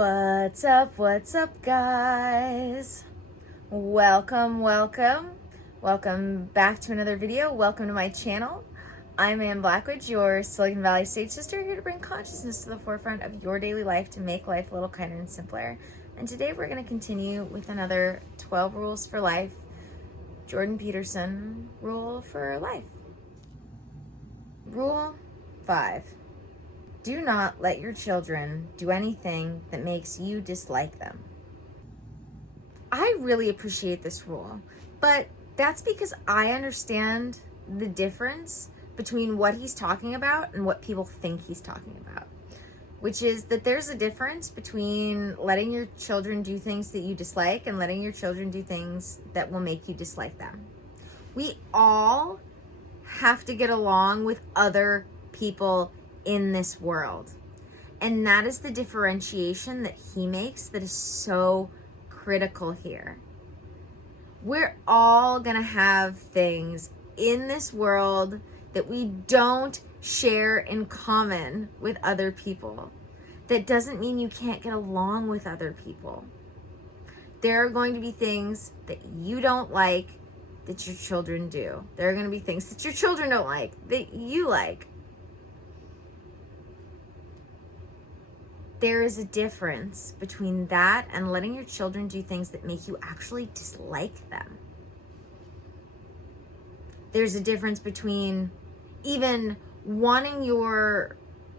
What's up, guys? Welcome back to another video. Welcome to my channel. I'm Ann Blackwood, your Silicon Valley Sage Sister, here to bring consciousness to the forefront of your daily life to make life a little kinder and simpler. And today we're going to continue with another 12 rules for life, Jordan Peterson rule for life. Rule 5. Do not let your children do anything that makes you dislike them. I really appreciate this rule, but that's because I understand the difference between what he's talking about and what people think he's talking about, which is that there's a difference between letting your children do things that you dislike and letting your children do things that will make you dislike them. We all have to get along with other people in this world. And that is the differentiation that he makes that is so critical here. We're all gonna have things in this world that we don't share in common with other people. That doesn't mean you can't get along with other people. There are going to be things that you don't like that your children do. There are going to be things that your children don't like that you like. There is a difference between that and letting your children do things that make you actually dislike them. There's a difference between even wanting your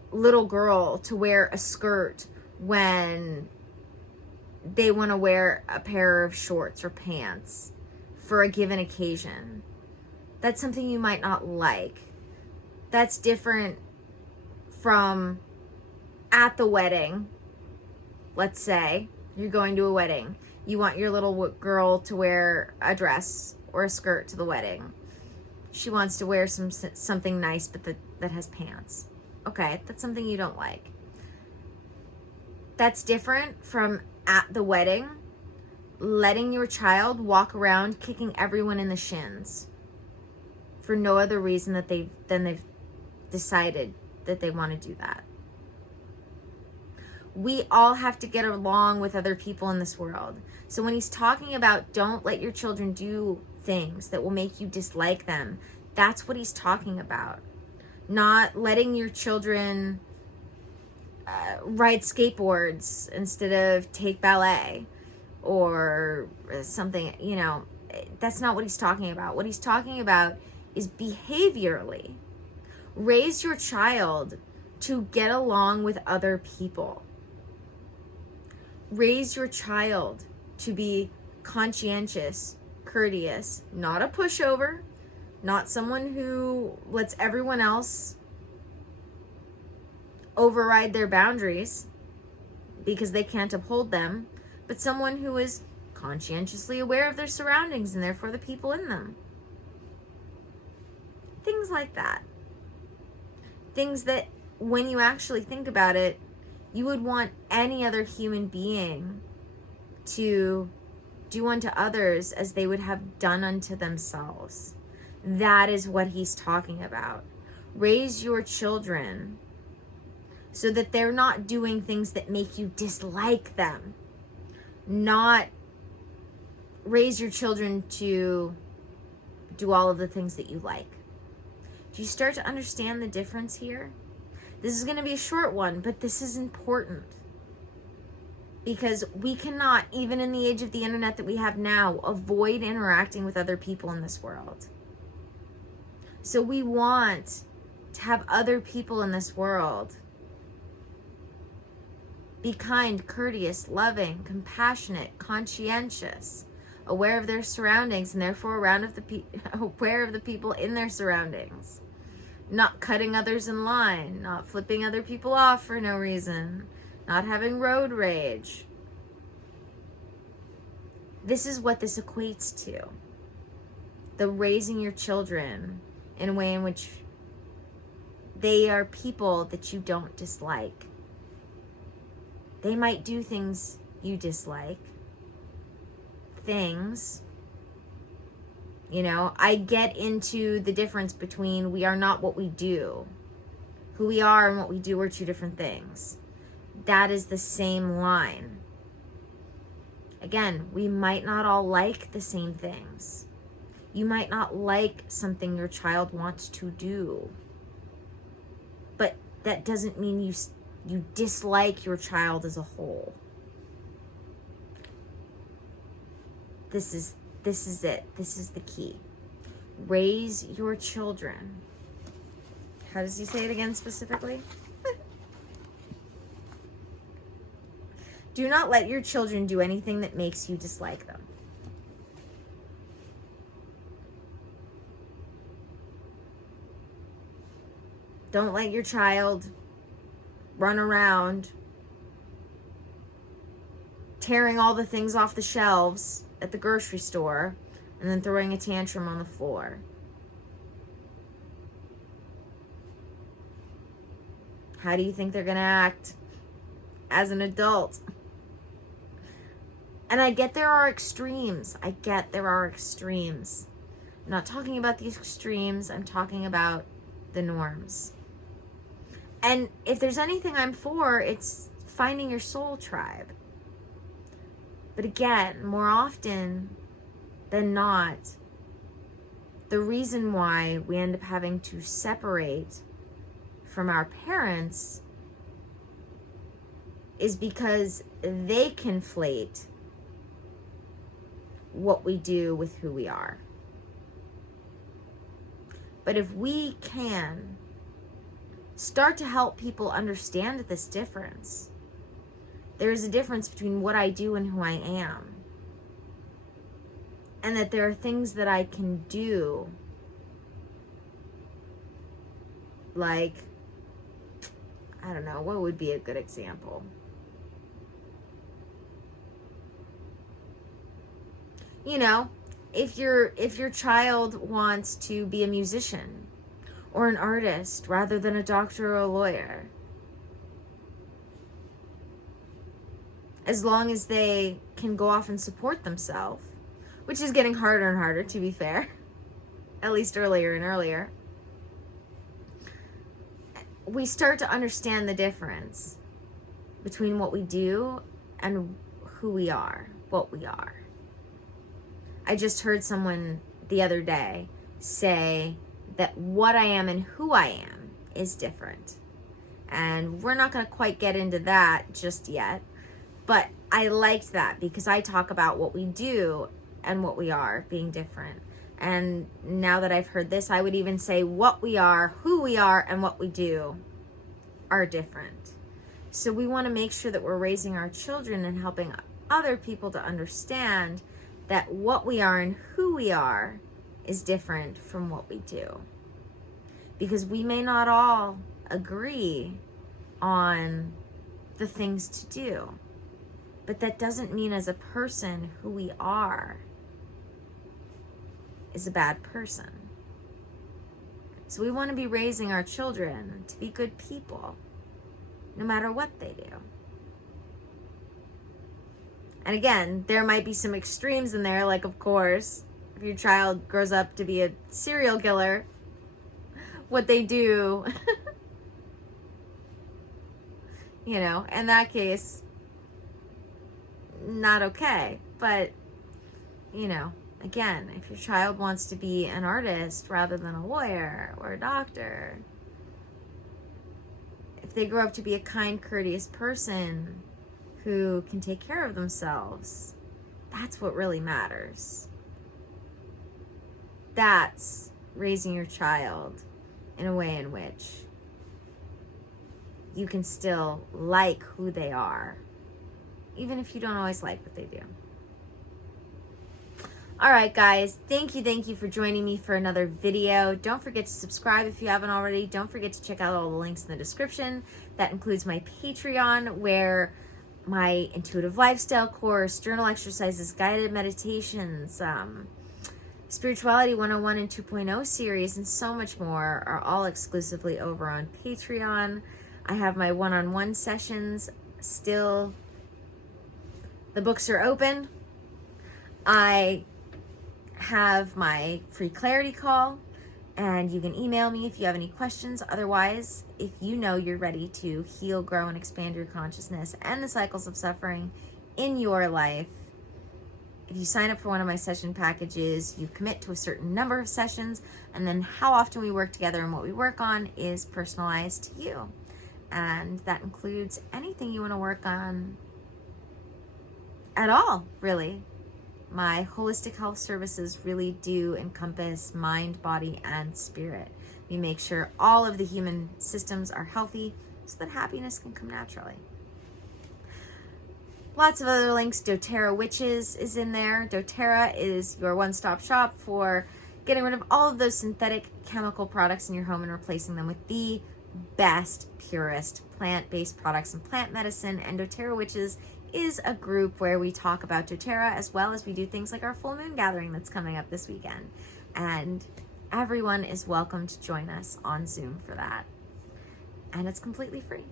little girl to wear a skirt when they want to wear a pair of shorts or pants for a given occasion. That's something you might not like. That's different from at the wedding. Let's say you're going to a wedding. You want your little girl to wear a dress or a skirt to the wedding. She wants to wear something nice, but that has pants. Okay, that's something you don't like. That's different from at the wedding, letting your child walk around kicking everyone in the shins for no other reason that they've decided that they want to do that. We all have to get along with other people in this world. So when he's talking about don't let your children do things that will make you dislike them, that's what he's talking about. Not letting your children ride skateboards instead of take ballet or something, that's not what he's talking about. What he's talking about is behaviorally. Raise your child to get along with other people. Raise your child to be conscientious, courteous, not a pushover, not someone who lets everyone else override their boundaries because they can't uphold them, but someone who is conscientiously aware of their surroundings and therefore the people in them. Things like that. Things that, when you actually think about it, you would want any other human being to do unto others as they would have done unto themselves. That is what he's talking about. Raise your children so that they're not doing things that make you dislike them. Not raise your children to do all of the things that you like. Do you start to understand the difference here? This is going to be a short one, but this is important. Because we cannot, even in the age of the internet that we have now, avoid interacting with other people in this world. So we want to have other people in this world be kind, courteous, loving, compassionate, conscientious, aware of their surroundings, and therefore aware of the people in their surroundings. Not cutting others in line, not flipping other people off for no reason, not having road rage. This is what this equates to. The raising your children in a way in which they are people that you don't dislike. They might do things you dislike. I get into the difference between we are not what we do. Who we are and what we do are two different things. that is the same line. Again, we might not all like the same things. You might not like something your child wants to do. But that doesn't mean you dislike your child as a whole. This is it. This is the key. Raise your children. How does he say it again specifically? Do not let your children do anything that makes you dislike them. Don't let your child run around tearing all the things off the shelves at the grocery store and then throwing a tantrum on the floor. How do you think they're going to act as an adult? And I get there are extremes. I'm not talking about the extremes. I'm talking about the norms. And if there's anything I'm for, it's finding your soul tribe. But again, more often than not, the reason why we end up having to separate from our parents is because they conflate what we do with who we are. But if we can start to help people understand this difference, there is a difference between what I do and who I am. And that there are things that I can do, like, I don't know, what would be a good example? You know, if your child wants to be a musician or an artist rather than a doctor or a lawyer, as long as they can go off and support themselves, which is getting harder and harder, to be fair, at least earlier and earlier, we start to understand the difference between what we do and who we are, what we are. I just heard someone the other day say that what I am and who I am is different. And we're not going to quite get into that just yet. But I liked that because I talk about what we do and what we are being different. And now that I've heard this, I would even say what we are, who we are, and what we do are different. So we want to make sure that we're raising our children and helping other people to understand that what we are and who we are is different from what we do. Because we may not all agree on the things to do. But that doesn't mean as a person who we are is a bad person. So we want to be raising our children to be good people, no matter what they do. And again, there might be some extremes in there, like, of course, if your child grows up to be a serial killer, what they do, you know, in that case, not okay. But, you know, again, if your child wants to be an artist rather than a lawyer or a doctor, if they grow up to be a kind, courteous person who can take care of themselves, that's what really matters. That's raising your child in a way in which you can still like who they are, even if you don't always like what they do. All right, guys, thank you for joining me for another video. Don't forget to subscribe if you haven't already. Don't forget to check out all the links in the description. That includes my Patreon, where my intuitive lifestyle course, journal exercises, guided meditations, Spirituality 101 and 2.0 series, and so much more are all exclusively over on Patreon. I have my one-on-one sessions still. The books are open. I have my free clarity call, And you can email me if you have any questions. Otherwise, if you know you're ready to heal, grow, and expand your consciousness and the cycles of suffering in your life, if you sign up for one of my session packages, you commit to a certain number of sessions, and then how often we work together and what we work on is personalized to you. And that includes anything you want to work on at all, really. My holistic health services really do encompass mind, body, and spirit. We make sure all of the human systems are healthy so that happiness can come naturally. Lots of other links. dōTERRA Witches is in there. dōTERRA is your one-stop shop for getting rid of all of those synthetic chemical products in your home and replacing them with the best, purest plant-based products and plant medicine. And dōTERRA Witches is a group where we talk about dōTERRA, as well as we do things like our full moon gathering that's coming up this weekend. And everyone is welcome to join us on Zoom for that. And it's completely free.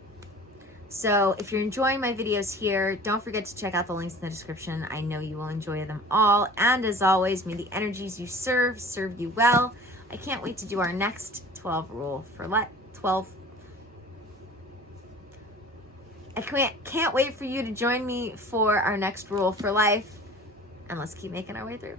So if you're enjoying my videos here, don't forget to check out the links in the description. I know you will enjoy them all. And as always, may the energies you serve you well. I can't wait to do our next 12 rule for I can't wait for you to join me for our next rule for life. And let's keep making our way through.